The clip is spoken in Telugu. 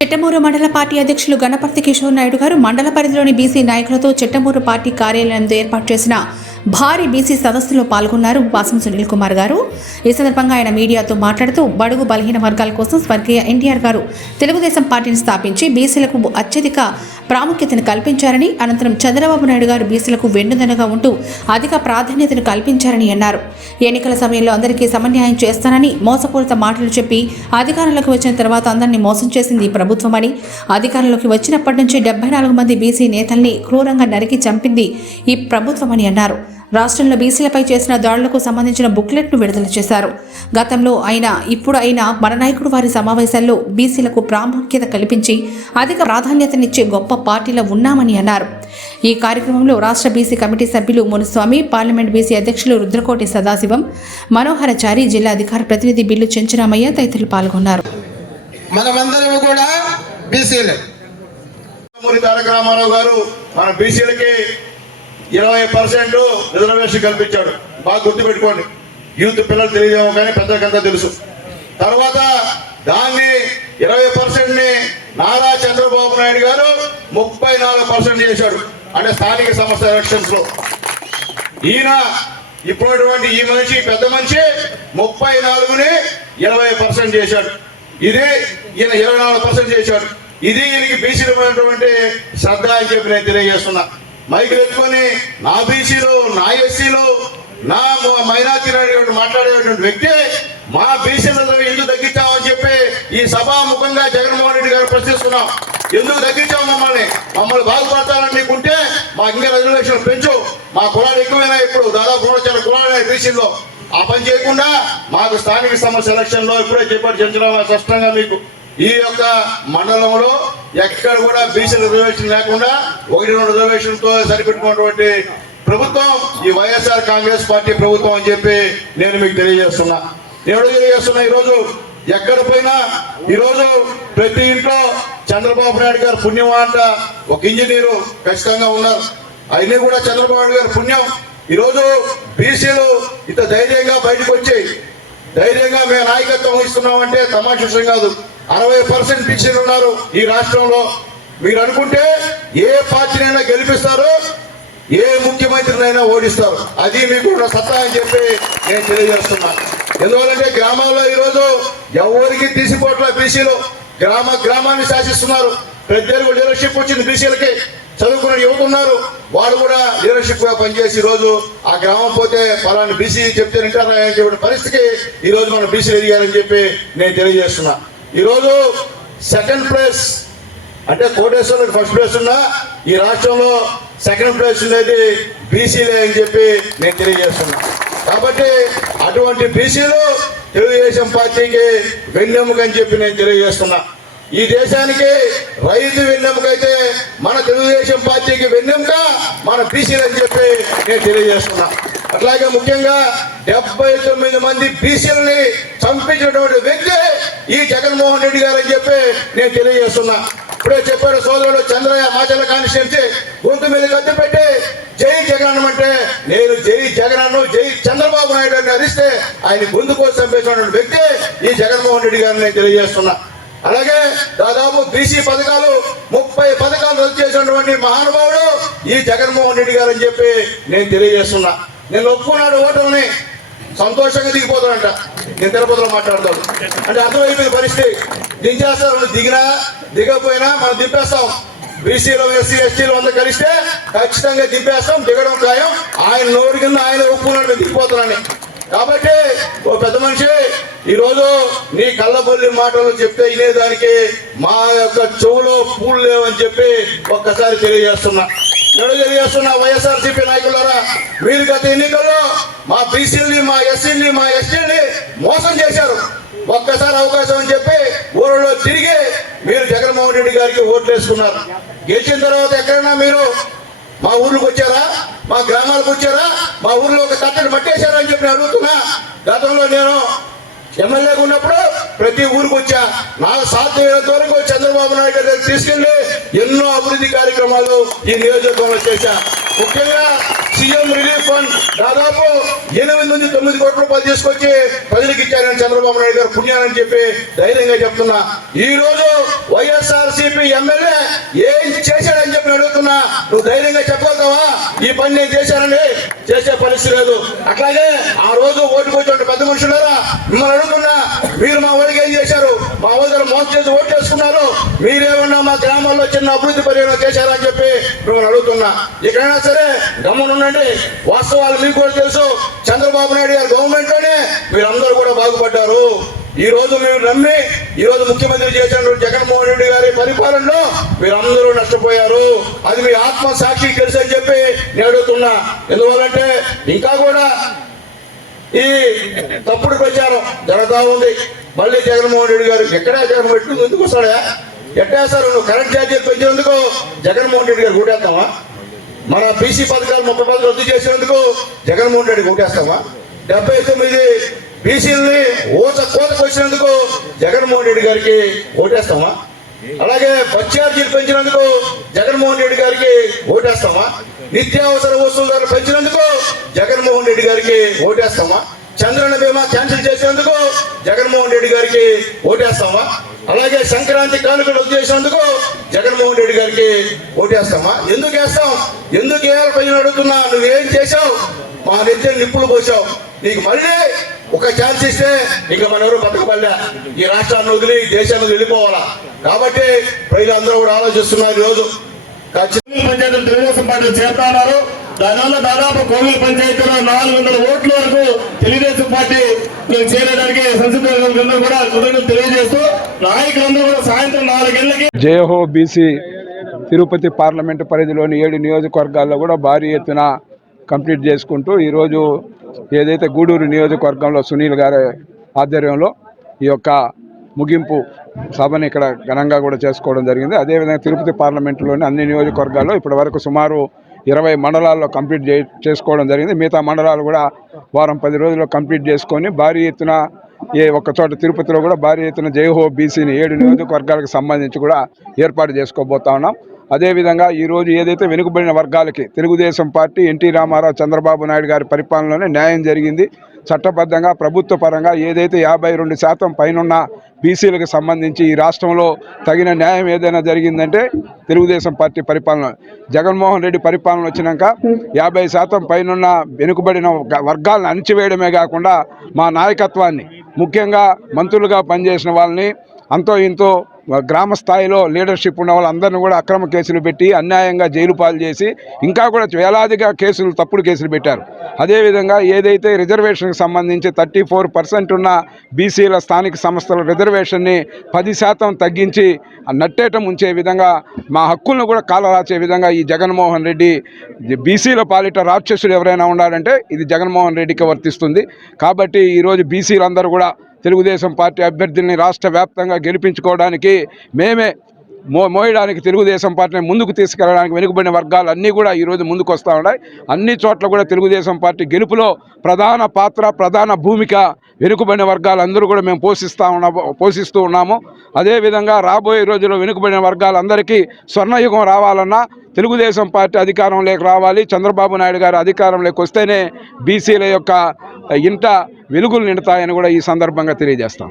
చిట్టమూరు మండల పార్టీ అధ్యక్షులు గణపతి కిషోర్ నాయుడు గారు మండల పరిధిలోని బీసీ నాయకులతో చిట్టమూరు పార్టీ కార్యాలయంలో ఏర్పాటు చేసిన భారీ బీసీ సదస్సులో పాల్గొన్నారు వాసం సునీల్ కుమార్ గారు. ఈ సందర్భంగా ఆయన మీడియాతో మాట్లాడుతూ బడుగు బలహీన వర్గాల కోసం స్వర్గీయ ఎన్టీఆర్ గారు తెలుగుదేశం పార్టీని స్థాపించి బీసీలకు అత్యధిక ప్రాముఖ్యతను కల్పించారని అనంతరం చంద్రబాబు నాయుడు గారు బీసీలకు వెన్నుదనగా ఉంటూ అధిక ప్రాధాన్యతను కల్పించారని అన్నారు. ఎన్నికల సమయంలో అందరికీ సమన్యాయం చేస్తానని మోసపూరిత మాటలు చెప్పి అధికారంలోకి వచ్చిన తర్వాత అందరినీ మోసం చేసింది ఈ ప్రభుత్వమని అధికారంలోకి వచ్చినప్పటి నుంచి డెబ్బై నాలుగు మంది బీసీ నేతల్ని క్రూరంగా నరికి చంపింది ఈ ప్రభుత్వమని అన్నారు. రాష్ట్రంలో బీసీలపై చేసిన దాడులకు సంబంధించిన బుక్లెట్ను విడుదల చేశారు. గతంలో అయినా ఇప్పుడు అయినా మన నాయకుడు వారి సమావేశాల్లో బీసీలకు ప్రాముఖ్యత కల్పించి అధిక ప్రాధాన్యతనిచ్చే గొప్ప పార్టీలో ఉన్నామని అన్నారు. ఈ కార్యక్రమంలో రాష్ట్ర బీసీ కమిటీ సభ్యులు మునుస్వామి పార్లమెంట్ బీసీ అధ్యక్షులు రుద్రకోటి సదాశివం మనోహరచారి జిల్లా అధికార ప్రతినిధి బిల్లు చెంచరామయ్య తదితరులు పాల్గొన్నారు. మనమందరం కూడా బీసీలే. తారక రామారావు గారు మన బీసీలకి ఇరవై పర్సెంట్ రిజర్వేషన్ కల్పించాడు. బాగా గుర్తుపెట్టుకోండి. యూత్ పిల్లలు తెలియదేమో కానీ పెద్దకంతా తెలుసు. తర్వాత దాన్ని ఇరవై పర్సెంట్ని నారా చంద్రబాబు నాయుడు గారు ముప్పై నాలుగు పర్సెంట్ చేశాడు. అంటే స్థానిక సంస్థ ఎలక్షన్స్లో. ఈయన ఇప్పుడుటువంటి ఈ మనిషి పెద్ద మనిషి ముప్పై నాలుగుని ఇరవై పర్సెంట్ చేశాడు. ఇది ఈయన ఇరవై నాలుగు పర్సెంట్ చేశాడు. ఇది ఈయనకి బీసీలమైనటువంటి శ్రద్ధ అని చెప్పి నేను తెలియజేస్తున్నా. మైక్ ఎత్తుకొని నా బీసీలో నా ఎస్సీలో నా మైనార్టీ మాట్లాడేటువంటి వ్యక్తి మా బీసీలలో ఎందుకు తగ్గించామని చెప్పి ఈ సభాముఖంగా జగన్మోహన్ రెడ్డి గారు ప్రశ్నిస్తున్నాం. ఎందుకు తగ్గించాం మమ్మల్ని? మమ్మల్ని బాగుపడతారని నీకుంటే మా ఇంకా రిజర్వేషన్ పెంచు. మా కులాలు ఎక్కువైనా ఇప్పుడు దాదాపు మూడు లక్షల కులాలు బీసీలో ఆ పని చేయకుండా మాకు స్థానిక సమస్య ఎలక్షన్లో ఇప్పుడే చెప్పారు చంద్రబాబు స్పష్టంగా మీకు. ఈ యొక్క మండలంలో ఎక్కడ కూడా బీసీ రిజర్వేషన్ లేకుండా ఒకటి రెండు రిజర్వేషన్తో సరిపెట్టుకున్నటువంటి ప్రభుత్వం ఈ వైఎస్ఆర్ కాంగ్రెస్ పార్టీ ప్రభుత్వం అని చెప్పి నేను మీకు తెలియజేస్తున్నా. నేను తెలియజేస్తున్నా ఈరోజు ఎక్కడ పోయినా ఈరోజు ప్రతి ఇంట్లో చంద్రబాబు నాయుడు గారు పుణ్యం అంట ఒక ఇంజనీరు ఖచ్చితంగా ఉన్నారు. అయినా కూడా చంద్రబాబు నాయుడు గారు పుణ్యం. ఈరోజు బీసీలు ఇంత ధైర్యంగా బయటకు వచ్చి ధైర్యంగా మేము నాయకత్వం ఇస్తున్నామంటే తమాషం కాదు. అరవై పర్సెంట్ బీసీలు ఉన్నారు ఈ రాష్ట్రంలో. మీరు అనుకుంటే ఏ పార్టీనైనా గెలిపిస్తారు ఏ ముఖ్యమంత్రినైనా ఓడిస్తారు. అది మీకు ఉన్న సత్తా అని చెప్పి నేను తెలియజేస్తున్నాను ఎందువల్లంటే గ్రామాల్లో ఈరోజు ఎవరికి తీసిపోట్ల బీసీలు? గ్రామ గ్రామాన్ని శాసిస్తున్నారు. ప్రజలకు లీడర్షిప్ వచ్చింది బీసీలకి. చదువుకున్న యువత ఉన్నారు. వాళ్ళు కూడా లీడర్షిప్గా పనిచేసి ఈ రోజు ఆ గ్రామం పోతే ఫలాని బీసీ చెప్తే వింటారా అని చెప్పిన పరిస్థితికి ఈ రోజు మనం బీసీలు ఎదిగారని చెప్పి నేను తెలియజేస్తున్నా. ఈరోజు సెకండ్ ప్లేస్ అంటే కోటేశ్వరుడు ఫస్ట్ ప్లేస్ ఉన్నా ఈ రాష్ట్రంలో సెకండ్ ప్లేస్ ఉండేది బీసీలే అని చెప్పి నేను తెలియజేస్తున్నా. కాబట్టి అటువంటి బీసీలు తెలుగుదేశం పార్టీకి వెన్నెముక అని చెప్పి నేను తెలియజేస్తున్నా. ఈ దేశానికి రైతు వెన్నెముకైతే మన తెలుగుదేశం పార్టీకి వెన్నెముక మన బీసీలు అని చెప్పి నేను తెలియజేస్తున్నా. అట్లాగే ముఖ్యంగా డెబ్బై తొమ్మిది మంది బీసీలని చంపించినటువంటి వ్యక్తి ఈ జగన్మోహన్ రెడ్డి గారు అని చెప్పి నేను తెలియజేస్తున్నా. ఇప్పుడే చెప్పాడు సోదరుడు చంద్రయ్య మాచల కాన్స్టిట్యున్సీ గొంతు మీద కత్తి పెట్టి జై జగన్ అంటే నేను జై జగన్ జై చంద్రబాబు నాయుడు అని అరిస్తే ఆయన గొంతు కోసం పెట్టిన వ్యక్తి ఈ జగన్మోహన్ రెడ్డి గారిని నేను తెలియజేస్తున్నా. అలాగే దాదాపు బీసీ పథకాలు ముప్పై పథకాలు రద్దు చేసినటువంటి మహానుభావుడు ఈ జగన్మోహన్ రెడ్డి గారు అని చెప్పి నేను తెలియజేస్తున్నా. నేను ఒప్పుకున్నాడు ఓటమిని సంతోషంగా దిగిపోతాడంట. నేను తిరుపతిలో మాట్లాడతాడు అంటే అర్థమైపోయింది పరిస్థితి. దించేస్తారు దిగినా దిగకపోయినా మనం దింపేస్తాం. బీసీలో ఎస్సీ ఎస్టీలో వంద కలిస్తే ఖచ్చితంగా దింపేస్తాం. దిగడం ఖాయం. ఆయన నోరు కింద ఆయన ఒప్పుకున్నాడు మేము దిగిపోతానని కాబట్టి ఓ పెద్ద మనిషి ఈరోజు నీ కళ్ళబొల్లి మాటలు చెప్తే వినేదానికి మా యొక్క చెవులో పూలు లేవని చెప్పి ఒక్కసారి తెలియజేస్తున్నా. తెలియజేస్తున్నా వైఎస్ఆర్సీపీ నాయకులారా మీరు గత ఎన్నికల్లో మా బీసీలని మా ఎస్సీని మా ఎస్టీని మోసం చేశారు. ఒక్కసారి అవకాశం అని చెప్పి ఊరిలో తిరిగి మీరు జగన్మోహన్ రెడ్డి గారికి ఓట్లు వేసుకున్నారు. గెలిచిన తర్వాత ఎక్కడైనా మీరు మా ఊర్లోకి వచ్చారా? మా గ్రామాలకు వచ్చారా? మా ఊర్లో ఒక కట్టను పట్టేశారా అని చెప్పి అడుగుతున్నా. గతంలో నేను ఎమ్మెల్యేగా ఉన్నప్పుడు ప్రతి ఊరికి వచ్చా. నాకు సాధ్యమైనంత వరకు చంద్రబాబు నాయుడు గారి తీసుకెళ్ళి ఎన్నో అభివృద్ధి కార్యక్రమాలు ఈ నియోజకవర్గంలో చేశా ముఖ్యంగా సీఎం రిలీఫ్ ఫండ్ దాదాపు ఎనిమిది నుంచి తొమ్మిది కోట్ల రూపాయలు తీసుకొచ్చి ప్రజలకు ఇచ్చారని చంద్రబాబు నాయుడు గారు పుణ్యాలని చెప్పి ధైర్యంగా చెప్తున్నా. ఈ రోజు వైఎస్ఆర్ సిపి ఎమ్మెల్యే ఏం చేశాడని చెప్పి అడుగుతున్నా. నువ్వు ధైర్యంగా చెప్పగలుగుతావా? ఈ పని నేను చేశానండి చేసే పరిస్థితి లేదు. అట్లాగే ఆ రోజు ఓటు కూర్చోండి పెద్ద మనుషులారా మిమ్మల్ని అడుగుతున్నా మీరు మా ఊరికి ఏం చేశారు? మా ఊరికి మోసం చేసి ఓటు చేసుకున్నారు మీరేమన్నా మా గ్రామాల్లో చిన్న అభివృద్ధి పరిగణన చేశారా అని చెప్పి మిమ్మల్ని అడుగుతున్నా. ఎక్కడైనా సరే గమనుండండి వాస్తవాలు మీకు కూడా తెలుసు చంద్రబాబు నాయుడు గారి గవర్నమెంట్లోనే మీరందరూ కూడా బాగుపడ్డారు. ఈ రోజు మీరు నమ్మి ఈ రోజు ముఖ్యమంత్రి చేసిన జగన్మోహన్ రెడ్డి గారి పరిపాలనలో మీరందరూ నష్టపోయారు. అది మీ ఆత్మ సాక్షి తెలుసు అని చెప్పి నేను అడుగుతున్నా. ఎందువల్లంటే ఇంకా కూడా ఈ తప్పుడు ప్రచారం జరుగుతా ఉంది. మళ్ళీ జగన్మోహన్ రెడ్డి గారు ఎక్కడా జగన్ రెడ్డి ఎందుకు వస్తాడా? ఎట్టేస్తారు? నువ్వు కరెంట్ ఛార్జీలు పెంచినందుకు జగన్మోహన్ రెడ్డి గారు కూడేస్తావా మన బీసీ పథకాలు ముప్పై పథకాలు రద్దు చేసినందుకు జగన్మోహన్ రెడ్డి ఓటేస్తామా డెబ్బై తొమ్మిది బీసీలని ఓట కోతకు వచ్చినందుకు జగన్మోహన్ రెడ్డి గారికి ఓటేస్తామా అలాగే బచ్చార్జీలు పెంచినందుకు జగన్మోహన్ రెడ్డి గారికి ఓటేస్తామా నిత్యావసర వస్తువుల ధరలు పెంచినందుకు జగన్మోహన్ రెడ్డి గారికి ఓటేస్తామా చంద్రన్న బీమా క్యాన్సిల్ చేసినందుకు జగన్మోహన్ రెడ్డి గారికి ఓటేస్తామా అలాగే సంక్రాంతి కానుకలు రద్దు చేసినందుకు జగన్మోహన్ రెడ్డి గారికి ఓటేస్తామా? ఎందుకు వేస్తాం? ఎందుకు వేయాలి ప్రజలు అడుగుతున్నా? నువ్వేం చేసావు మా నెత్తిన నిప్పులు పోసావు. నీకు మళ్ళీ ఒక ఛాన్స్ ఇస్తే ఇంకా మన ఎవరు బతకబడలే. ఈ రాష్ట్రాన్ని వదిలి దేశాన్ని వెళ్ళిపోవాలా? కాబట్టి ప్రజలందరూ కూడా ఆలోచిస్తున్నారు ఈరోజు. రోజు ఖచ్చితంగా తెలుగుదేశం పార్టీ చేస్తా ఉన్నారు దానివల్ల దాదాపు కోవిల పంచాయతీలో నాలుగు వందల ఓట్ల వరకు తెలుగుదేశం పార్టీ చేరడానికి సంసిద్ధంగా కూడా కృతజ్ఞతలు తెలియజేస్తూ నాయకులందరూ కూడా సాయంత్రం నాలుగేళ్ళకి జయహో బీసీ తిరుపతి పార్లమెంటు పరిధిలోని ఏడు నియోజకవర్గాల్లో కూడా భారీ ఎత్తున కంప్లీట్ చేసుకుంటూ ఈరోజు ఏదైతే గూడూరు నియోజకవర్గంలో సునీల్ గారి ఆధ్వర్యంలో ఈ యొక్క ముగింపు సభను ఇక్కడ ఘనంగా కూడా చేసుకోవడం జరిగింది. అదేవిధంగా తిరుపతి పార్లమెంటులోని అన్ని నియోజకవర్గాల్లో ఇప్పటి వరకు సుమారు ఇరవై మండలాల్లో కంప్లీట్ చే చేసుకోవడం జరిగింది. మిగతా మండలాలు కూడా వారం పది రోజుల్లో కంప్లీట్ చేసుకొని భారీ ఎత్తున ఏ ఒక్క చోట తిరుపతిలో కూడా భారీ ఎత్తున జైహో బీసీని ఏడు నియోజకవర్గాలకు సంబంధించి కూడా ఏర్పాటు చేసుకోబోతా ఉన్నాం. అదేవిధంగా ఈరోజు ఏదైతే వెనుకబడిన వర్గాలకి తెలుగుదేశం పార్టీ ఎన్టీ రామారావు చంద్రబాబు నాయుడు గారి పరిపాలనలోనే న్యాయం జరిగింది. చట్టబద్ధంగా ప్రభుత్వ పరంగా ఏదైతే యాభై రెండు శాతం పైనున్న బీసీలకు సంబంధించి ఈ రాష్ట్రంలో తగిన న్యాయం ఏదైనా జరిగిందంటే తెలుగుదేశం పార్టీ పరిపాలన. జగన్మోహన్ రెడ్డి పరిపాలన వచ్చినాక యాభై శాతం పైనున్న వెనుకబడిన వర్గాలను అణిచివేయడమే కాకుండా మా నాయకత్వాన్ని ముఖ్యంగా మంత్రులుగా పనిచేసిన వాళ్ళని అంతో ఇంతో గ్రామ స్థాయిలో లీడర్షిప్ ఉన్న వాళ్ళందరినీ కూడా అక్రమ కేసులు పెట్టి అన్యాయంగా జైలు పాలు చేసి ఇంకా కూడా వేలాదిగా కేసులు తప్పుడు కేసులు పెట్టారు. అదేవిధంగా ఏదైతే రిజర్వేషన్కి సంబంధించి థర్టీ ఫోర్ పర్సెంట్ ఉన్న బీసీల స్థానిక సంస్థల రిజర్వేషన్ని పది శాతం తగ్గించి నట్టేటం ఉంచే విధంగా మా హక్కులను కూడా కాలరాచే విధంగా ఈ జగన్మోహన్ రెడ్డి బీసీల పాలిట రాక్షసుడు ఎవరైనా ఉన్నారంటే ఇది జగన్మోహన్ రెడ్డికి వర్తిస్తుంది. కాబట్టి ఈరోజు బీసీలందరూ కూడా తెలుగుదేశం పార్టీ అభ్యర్థుల్ని రాష్ట్ర వ్యాప్తంగా గెలిపించుకోవడానికి మేమే మో మోయడానికి తెలుగుదేశం పార్టీని ముందుకు తీసుకెళ్ళడానికి వెనుకబడిన వర్గాలు అన్నీ కూడా ఈరోజు ముందుకు వస్తూ ఉన్నాయి. అన్ని చోట్ల కూడా తెలుగుదేశం పార్టీ గెలుపులో ప్రధాన పాత్ర ప్రధాన భూమిక వెనుకబడిన వర్గాలందరూ కూడా మేము పోషిస్తూ ఉన్నాము పోషిస్తూ ఉన్నాము. అదేవిధంగా రాబోయే రోజుల్లో వెనుకబడిన వర్గాలందరికీ స్వర్ణయుగం రావాలన్నా తెలుగుదేశం పార్టీ అధికారంలోకి రావాలి. చంద్రబాబు నాయుడు గారు అధికారంలోకి వస్తేనే బీసీల యొక్క ఇంట వెలుగులు నిండుతాయని కూడా ఈ సందర్భంగా తెలియజేస్తాం.